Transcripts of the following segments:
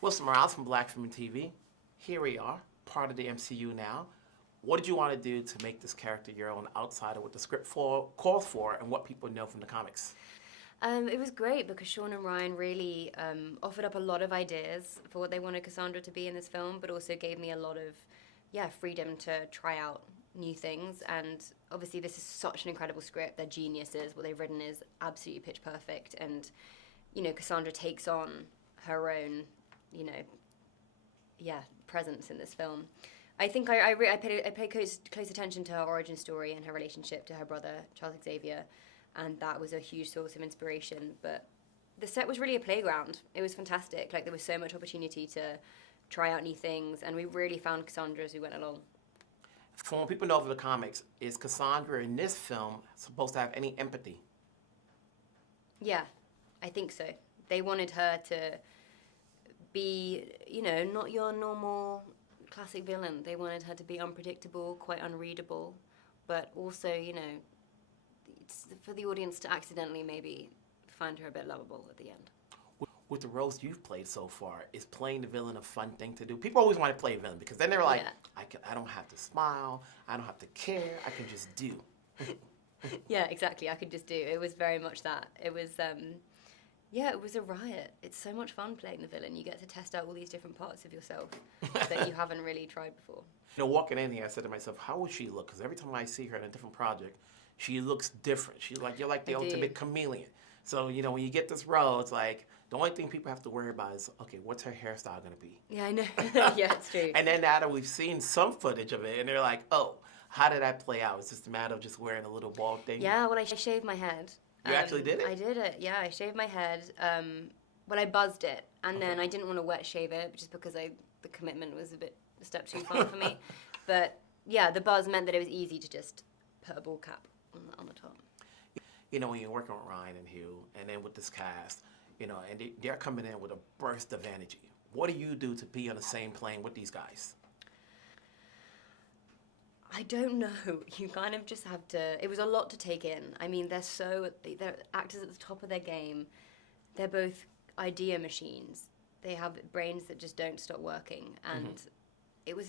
Wilson Morales from Black Film and TV. Here we are, part of the MCU now. What did you want to do to make this character your own outside of what the script calls for and what people know from the comics? It was great because Shawn and Ryan really offered up a lot of ideas for what they wanted Cassandra to be in this film, but also gave me a lot of, freedom to try out new things. And obviously this is such an incredible script. They're geniuses. What they've written is absolutely pitch perfect. And, Cassandra takes on her own, presence in this film. I think I paid close attention to her origin story and her relationship to her brother, Charles Xavier, and that was a huge source of inspiration. But the set was really a playground. It was fantastic. Like, there was so much opportunity to try out new things, and we really found Cassandra as we went along. From what people know from the comics, is Cassandra in this film supposed to have any empathy? Yeah, I think so. They wanted her to be, not your normal classic villain. They wanted her to be unpredictable, quite unreadable, but also, it's for the audience to accidentally maybe find her a bit lovable at the end. With the roles you've played so far, is playing the villain a fun thing to do? People always want to play a villain because then they're like, I don't have to smile, I don't have to care, I can just do. Yeah, exactly, I could just do. It was very much that. It was, it was a riot. It's so much fun playing the villain. You get to test out all these different parts of yourself that you haven't really tried before. Walking in here, I said to myself, how would she look? Because every time I see her in a different project, she looks different. You're like the ultimate chameleon. So, when you get this role, it's like, the only thing people have to worry about is, okay, what's her hairstyle going to be? Yeah, I know. Yeah, it's true. And then now that we've seen some footage of it, and they're like, oh, how did that play out? Is this a matter of just wearing a little bald thing? Yeah, well, I shaved my head. You actually did it? I did it, yeah. I shaved my head. I buzzed it, and then I didn't want to wet shave it just because the commitment was a step too far for me. But, yeah, the buzz meant that it was easy to just put a ball cap on the top. When you're working with Ryan and Hugh, and then with this cast, and they're coming in with a burst of energy. What do you do to be on the same plane with these guys? I don't know. You kind of just have to... It was a lot to take in. I mean, they're actors at the top of their game. They're both idea machines. They have brains that just don't stop working. And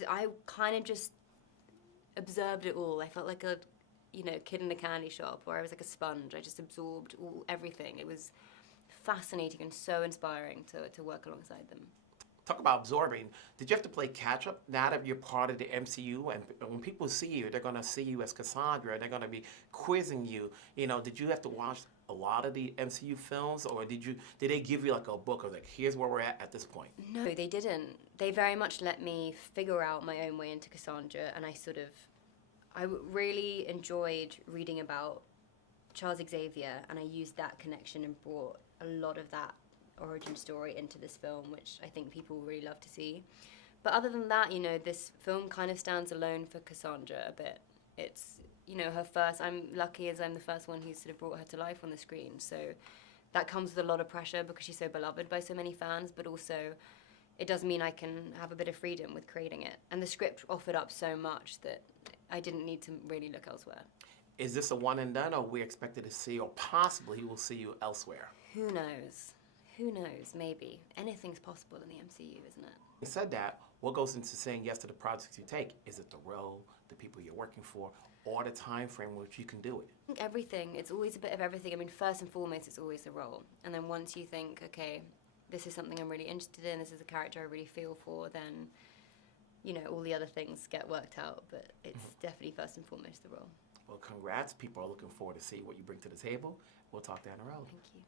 I kind of just observed it all. I felt like a, kid in a candy shop, where I was like a sponge. I just absorbed everything. It was fascinating and so inspiring to work alongside them. Talk about absorbing. Did you have to play catch-up now that you're part of the MCU? And when people see you, they're going to see you as Cassandra. They're going to be quizzing you. Did you have to watch a lot of the MCU films? Or did they give you like a book of like, here's where we're at this point? No, they didn't. They very much let me figure out my own way into Cassandra. And I really enjoyed reading about Charles Xavier. And I used that connection and brought a lot of that origin story into this film, which I think people really love to see. But other than that, this film kind of stands alone for Cassandra a bit. It's, her first, I'm lucky as I'm the first one who's sort of brought her to life on the screen. So that comes with a lot of pressure because she's so beloved by so many fans, but also it does mean I can have a bit of freedom with creating it. And the script offered up so much that I didn't need to really look elsewhere. Is this a one and done, or we expected to see, or possibly we'll see you elsewhere? Who knows? Who knows? Maybe. Anything's possible in the MCU, isn't it? You said that. What goes into saying yes to the projects you take? Is it the role, the people you're working for, or the time frame in which you can do it? I think everything. It's always a bit of everything. I mean, first and foremost, it's always the role. And then once you think, okay, this is something I'm really interested in, this is a character I really feel for, then, all the other things get worked out. But it's definitely first and foremost the role. Well, congrats. People are looking forward to see what you bring to the table. We'll talk down the road. Thank you.